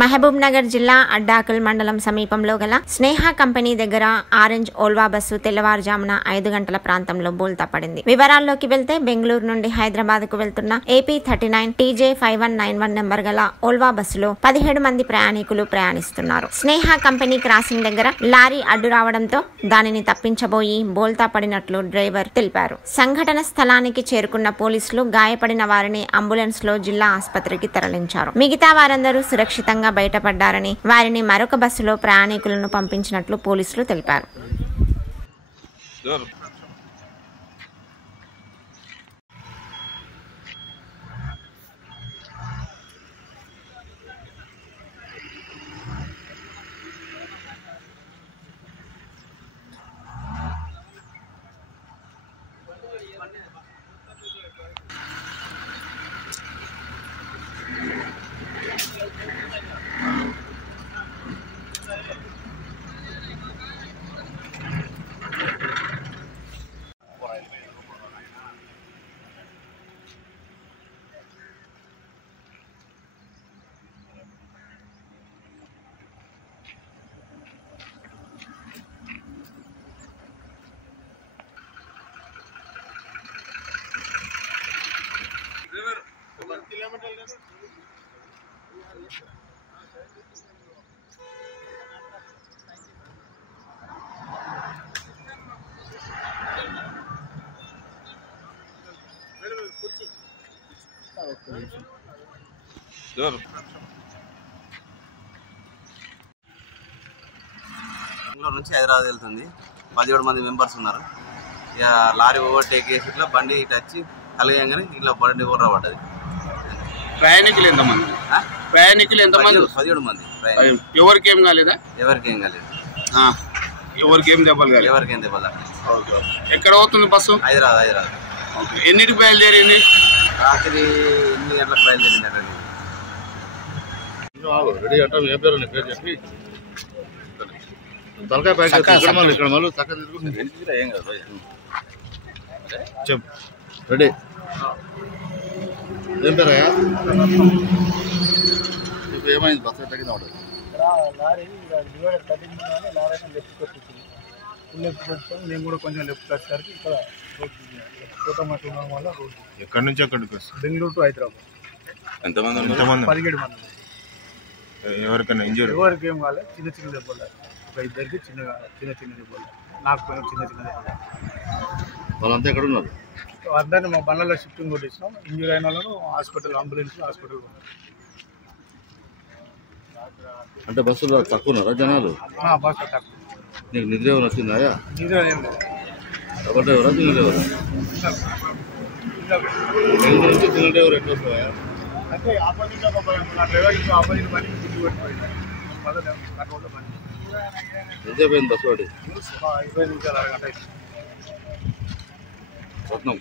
మహబూబ్ నగర్ జిల్లా అడ్డాకల్ మండలం సమీపంలో గల స్నేహ కంపెనీ దగ్గర ఆరెంజ్ ఓల్వా బస్సు తెల్లవారుజామున 5 గంటల ప్రాంతంలో బోల్తా పడింది. వివరాల్లోకి వెళ్తే బెంగళూరు నుండి హైదరాబాద్ కు వెళ్తున్న AP39 TJ5191 నెంబర్ గల ఓల్వా బస్సులో 17 మంది ప్రయాణికులు ప్రయాణిస్తున్నారు. స్నేహ కంపెనీ క్రాసింగ్ దగ్గర లారీ అడ్డు రావడంతో దానిని తప్పించబోయి బోల్తా పడినట్లు డ్రైవర్ తెలిపారు. సంఘటన స్థలానికి చేరుకున్న పోలీసులు గాయపడిన వారిని అంబులెన్స్ లో జిల్లా ఆసుపత్రికి తరలించారు. మిగతా వారందరూ సురక్షితంగా బయటపడ్డారని, వారిని మరొక బస్సులో ప్రయాణికులను పంపించినట్లు పోలీసులు తెలిపారు. బెంగళూరు నుంచి హైదరాబాద్ వెళ్తుంది. 17 మంది మెంబర్స్ ఉన్నారు. ఇక లారీ ఓవర్టేక్ చేసి ఇట్లా బండి ఇట్లా వచ్చి కలిగానే ఇట్లా బండి ఓవర్ పడ్డది. ప్రయాణికులు ఎంతమంది? 17 మంది. ఎవరికేం కాలేదా? ఎవరికేం కాలేదు. ఎవరికేం దెబ్బలు కాలేదు. ఎవరికేం దెబ్బలు. ఎక్కడ పోతుంది బస్సు? హైదరాబాద్. ఎన్నిటికి బయలుదేరింది? రాత్రి 8 గంటలకు బయలుదేరింది. రెడీ అంటే ఏ పేరు నీ పేరు చెప్పి తలకాయ ప్యాక్ ఇక్కడ మళ్ళీ చక్కగా ఏం కాదు చెప్పు. రెడీ ఏం పేరయ్యా? ఇప్పుడు ఏమైంది? బస్సు ఎట్లా కింద ఉంటుంది? లెఫ్ట్ కొట్టాం. నేను కూడా కొంచెం లెఫ్ట్ వచ్చేసరికి ఇక్కడ ఫోటోమాట్ ఉండడం వల్ల రోడ్డు. ఎక్కడి నుంచి ఎక్కడికి వస్తుంది? బెంగళూరు టు హైదరాబాద్. ఎంతమంది? 17 మంది. ఎవరికైనా ఇంజూరీ? ఎవరికి ఏం కాలేదు. చిన్న చిన్న దెబ్బలు. ఒక ఇద్దరికి చిన్న దెబ్బలు. నాకు చిన్న దెబ్బలు. వాళ్ళంతా ఎక్కడ ఉన్నారు? అందరినీ మా బండ్లలో షిఫ్టింగ్ కొట్టించాం. ఇంజూరీ అయిన వాళ్ళను అంబులెన్స్ హాస్పిటల్. అంటే బస్సులో తక్కువ ఉన్నారా జనాలు? బస్సు తక్కువ. నీకు నిద్ర ఏమైనా వచ్చిందా? నిద్ర ఏం లేదు. డబల్ డ్రైవరా సింగిల్ డ్రైవరా? బెంగళూరు నుంచి సింగిల్ డ్రైవర్ ఎట్లా వస్తాయా? అంటే ఆపోజిట్ నా డ్రైవర్ ఇంకో ఆపోజిట్ బండి గుర్తు పెట్టిపోయింది. ఎంతసేపు అయింది బస్సు వాడి? 20 నిమిషాలు, అరగంట. రత్నం